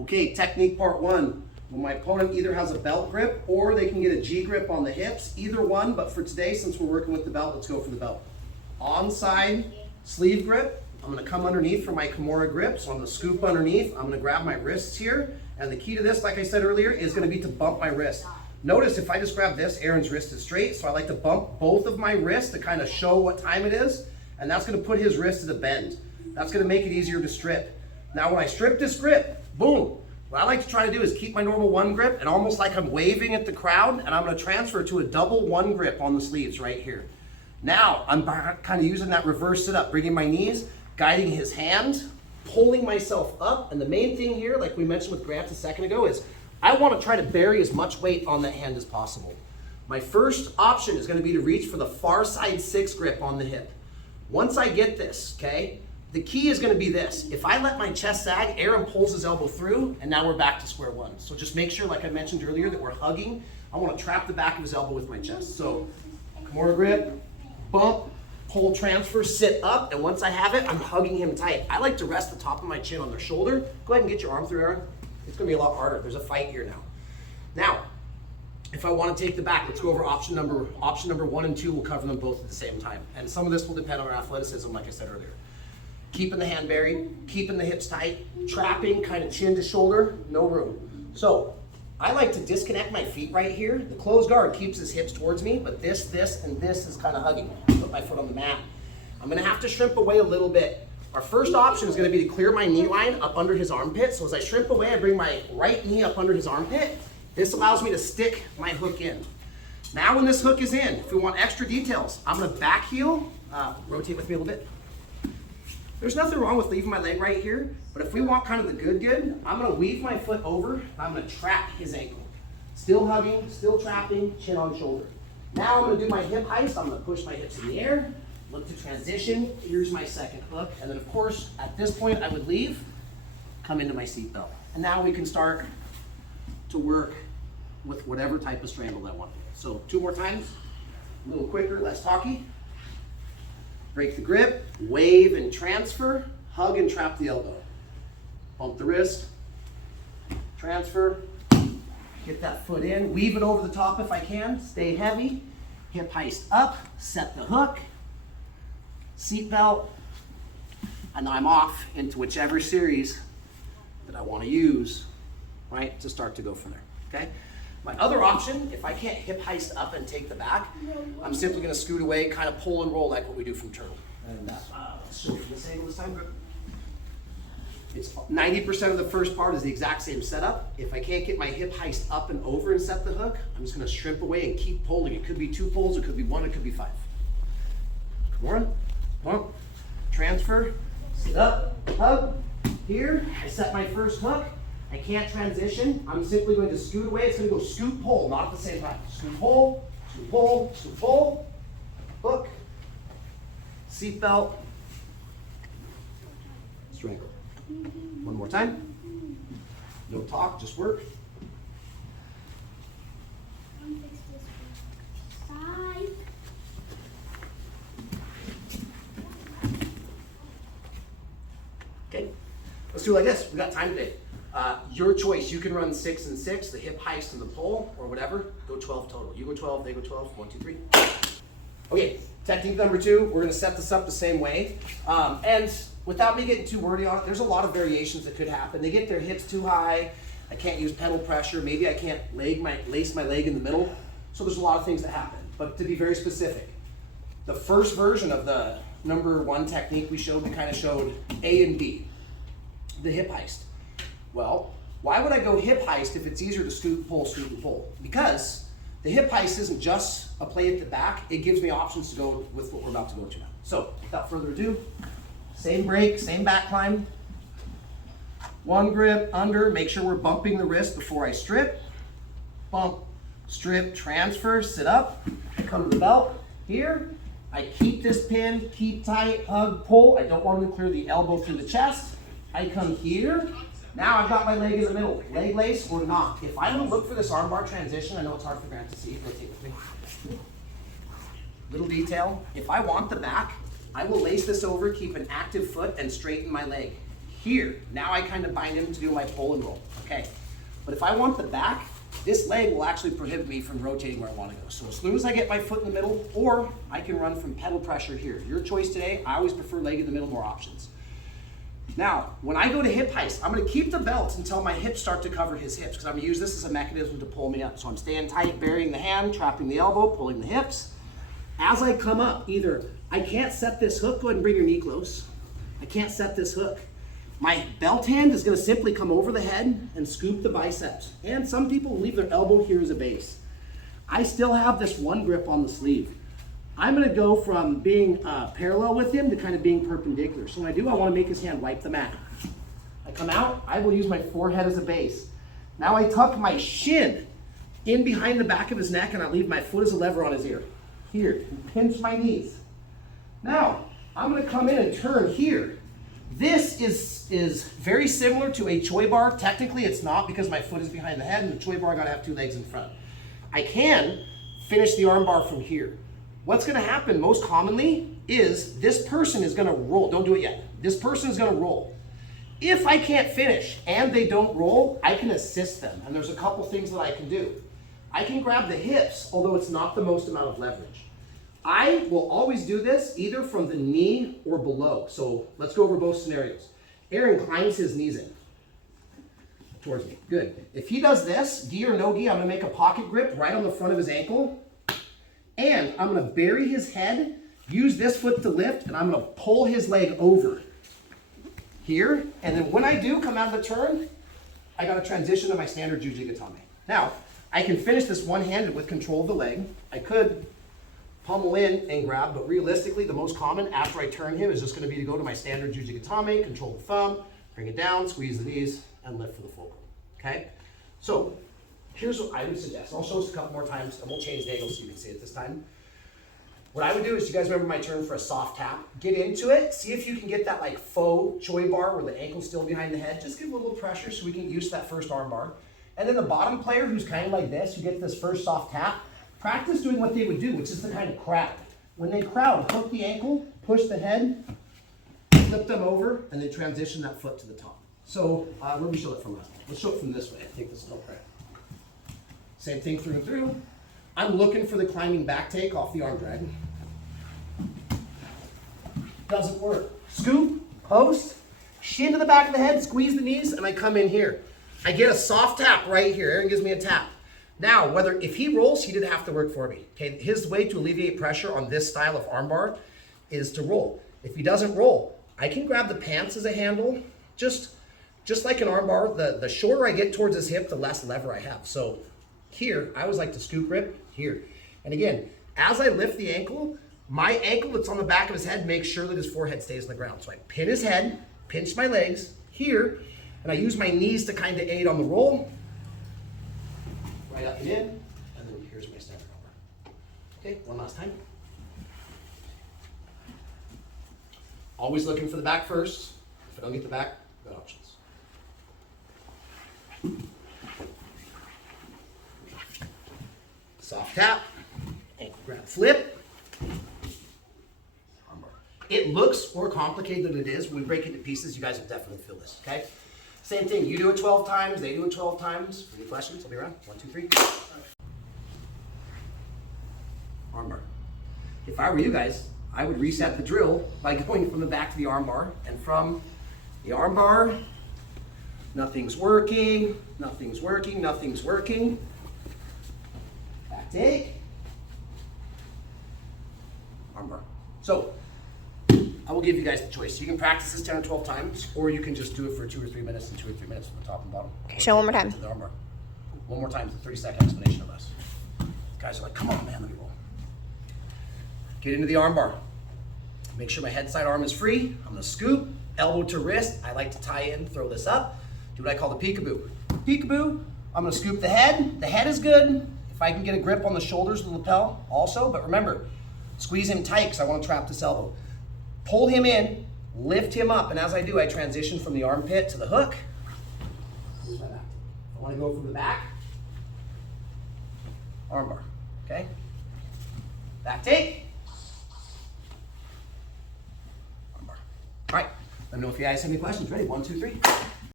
Okay, technique part one. When my opponent either has a belt grip or they can get a G grip on the hips, either one, but for today, since we're working with the belt, let's go for the belt. Onside sleeve grip, I'm gonna come underneath for my Kimura grip, so I'm gonna scoop underneath, I'm gonna grab my wrists here, and the key to this, like I said earlier, is gonna be to bump my wrist. Notice if I just grab this, Aaron's wrist is straight, so I like to bump both of my wrists to kind of show what time it is, and that's gonna put his wrist at a bend. That's gonna make it easier to strip. Now when I strip this grip, boom, what I like to try to do is keep my normal one grip and almost like I'm waving at the crowd, and I'm gonna transfer to a double one grip on the sleeves right here. Now I'm kind of using that reverse sit up, bringing my knees, guiding his hands, pulling myself up, and the main thing here, like we mentioned with Grant a second ago, is I want to try to bury as much weight on that hand as possible. My first option is going to be to reach for the far side 6 grip on the hip. Once I get this, okay, the key is going to be this. If I let my chest sag, Aaron pulls his elbow through, and now we're back to square one. So just make sure, like I mentioned earlier, that we're hugging. I want to trap the back of his elbow with my chest. So Kimura grip, bump, pull, transfer, sit up, and once I have it, I'm hugging him tight. I like to rest the top of my chin on their shoulder. Go ahead and get your arm through, Aaron. It's gonna be a lot harder. There's a fight here now. Now, if I want to take the back, let's go over option number 1 and 2. We'll cover them both at the same time. And some of this will depend on our athleticism, like I said earlier. Keeping the hand buried, keeping the hips tight, trapping, kind of chin to shoulder, no room. So I like to disconnect my feet right here. The closed guard keeps his hips towards me, but this, and this is kind of hugging. Put my foot on the mat. I'm gonna have to shrimp away a little bit. Our first option is gonna be to clear my knee line up under his armpit. So as I shrimp away, I bring my right knee up under his armpit. This allows me to stick my hook in. Now when this hook is in, if we want extra details, I'm gonna back heel, rotate with me a little bit. There's nothing wrong with leaving my leg right here, but if we want kind of the good, I'm gonna weave my foot over, and I'm gonna trap his ankle. Still hugging, still trapping, chin on shoulder. Now I'm gonna do my hip heist. I'm gonna push my hips in the air, look to transition. Here's my second hook. And then of course, at this point I would leave, come into my seat belt. And now we can start to work with whatever type of strangle I want. So 2 more times, a little quicker, less talky. Break the grip, wave and transfer, hug and trap the elbow. Bump the wrist, transfer, get that foot in, weave it over the top if I can, stay heavy, hip heist up, set the hook, seat belt, and I'm off into whichever series that I want to use, right, to start to go from there, okay? My other option, if I can't hip heist up and take the back, I'm simply going to scoot away, kind of pull and roll like what we do from turtle. And let's show you from this angle this time. It's 90% of the first part is the exact same setup. If I can't get my hip heist up and over and set the hook, I'm just going to shrimp away and keep pulling. It could be 2 pulls, it could be 1, it could be 5. One, pump, transfer, sit up, hug. Here, I set my first hook. I can't transition. I'm simply going to scoot away. It's going to go scoot, pull, not at the same time. Scoot, pull, scoot, pull, scoot, pull, hook, seat belt, strangle. One more time. No talk, just work. Okay, let's do it like this. We got time today. Your choice. You can run 6 and 6, the hip heist and the pull, or whatever. Go 12 total. You go 12, they go 12. 1, 2, 3. Okay, technique number 2. We're going to set this up the same way. And without me getting too wordy on it, there's a lot of variations that could happen. They get their hips too high. I can't use pedal pressure. Maybe I can't lace my leg in the middle. So there's a lot of things that happen. But to be very specific, the first version of the number 1 technique we showed, we kind of showed A and B, the hip heist. Well, why would I go hip heist if it's easier to scoot and pull? Because the hip heist isn't just a play at the back, it gives me options to go with what we're about to go to now. So, without further ado, same break, same back climb. 1 grip, under, make sure we're bumping the wrist before I strip. Bump, strip, transfer, sit up, come to the belt. Here, I keep this pin, keep tight, hug, pull. I don't want to clear the elbow through the chest. I come here. Now I've got my leg in the middle, leg lace or not. If I don't look for this armbar transition, I know it's hard for Grant to see, rotate with me. Little detail, if I want the back, I will lace this over, keep an active foot and straighten my leg. here. Now I kind of bind him to do my pull and roll, okay? But if I want the back, this leg will actually prohibit me from rotating where I want to go. So as soon as I get my foot in the middle, or I can run from pedal pressure here. Your choice today. I always prefer leg in the middle, more options. Now, when I go to hip heist, I'm going to keep the belt until my hips start to cover his hips, because I'm going to use this as a mechanism to pull me up. So I'm staying tight, burying the hand, trapping the elbow, pulling the hips. As I come up, either I can't set this hook, go ahead and bring your knee close. I can't set this hook. My belt hand is going to simply come over the head and scoop the biceps. And some people leave their elbow here as a base. I still have this one grip on the sleeve. I'm going to go from being parallel with him to kind of being perpendicular. So when I do, I want to make his hand wipe the mat. I come out, I will use my forehead as a base. Now I tuck my shin in behind the back of his neck, and I leave my foot as a lever on his ear. Here, and pinch my knees. Now, I'm going to come in and turn here. This is very similar to a choi bar. Technically, it's not, because my foot is behind the head, and the choi bar got to have two legs in front. I can finish the arm bar from here. What's going to happen most commonly is this person is going to roll. Don't do it yet. This person is going to roll. If I can't finish and they don't roll, I can assist them. And there's a couple things that I can do. I can grab the hips, although it's not the most amount of leverage. I will always do this either from the knee or below. So let's go over both scenarios. Aaron climbs his knees in towards me. Good. If he does this, gi or no gi, I'm going to make a pocket grip right on the front of his ankle. And I'm going to bury his head, use this foot to lift, and I'm going to pull his leg over here. And then when I do come out of the turn, I got to transition to my standard Jujigatame. Now, I can finish this one-handed with control of the leg. I could pummel in and grab, but realistically, the most common after I turn him is just going to be to go to my standard Jujigatame, control the thumb, bring it down, squeeze the knees, and lift for the fulcrum. Okay? So, here's what I would suggest. I'll show us a couple more times, and we'll change the angle so you can see it this time. What I would do is, you guys remember my turn for a soft tap? Get into it. See if you can get that like faux choi bar where the ankle's still behind the head. Just give a little pressure so we can use that first arm bar. And then the bottom player who's kind of like this, who gets this first soft tap, practice doing what they would do, which is the kind of crowd. When they crowd, hook the ankle, push the head, flip them over, and then transition that foot to the top. So, where did we show it from last time? Let's show it from this way. I think this is all right. Same thing through and through. I'm looking for the climbing back take off the arm drag. Doesn't work. Scoop, post, shin to the back of the head, squeeze the knees, and I come in here. I get a soft tap right here. Aaron gives me a tap. Now, if he rolls, he didn't have to work for me. Okay, his way to alleviate pressure on this style of armbar is to roll. If he doesn't roll, I can grab the pants as a handle. Just like an armbar, the shorter I get towards his hip, the less lever I have. So here, I always like to scoop grip here. And again, as I lift the ankle, my ankle that's on the back of his head makes sure that his forehead stays on the ground. So I pin his head, pinch my legs here, and I use my knees to kind of aid on the roll. Right up and in, and then here's my standard armbar. Okay, one last time. Always looking for the back first. If I don't get the back, I've got options. Soft tap, ankle grab, flip. Armbar. It looks more complicated than it is. When we break it into pieces, you guys will definitely feel this, okay? Same thing, you do it 12 times, they do it 12 times. Any questions? I'll be around. 1, 2, 3. Armbar. If I were you guys, I would reset the drill by going from the back to the armbar, and from the armbar, nothing's working, nothing's working, nothing's working. Back take. Armbar. So, I will give you guys the choice. You can practice this 10 or 12 times, or you can just do it for 2 or 3 minutes and 2 or 3 minutes from the top and bottom. Okay, show one more time. The armbar. One more time, the 30-second explanation of us. Guys are like, come on, man, let me roll. Get into the armbar. Make sure my head side arm is free. I'm gonna scoop, elbow to wrist. I like to tie in, throw this up. Do what I call the peekaboo. Peekaboo, I'm gonna scoop the head. The head is good. If I can get a grip on the shoulders, the lapel also, but remember, squeeze him tight because I wanna trap this elbow. Pull him in, lift him up, and as I do, I transition from the armpit to the hook. Here's my back. I want to go from the back, armbar, okay? Back take, armbar. All right, Let me know if you guys have any questions. Ready? 1, 2, 3.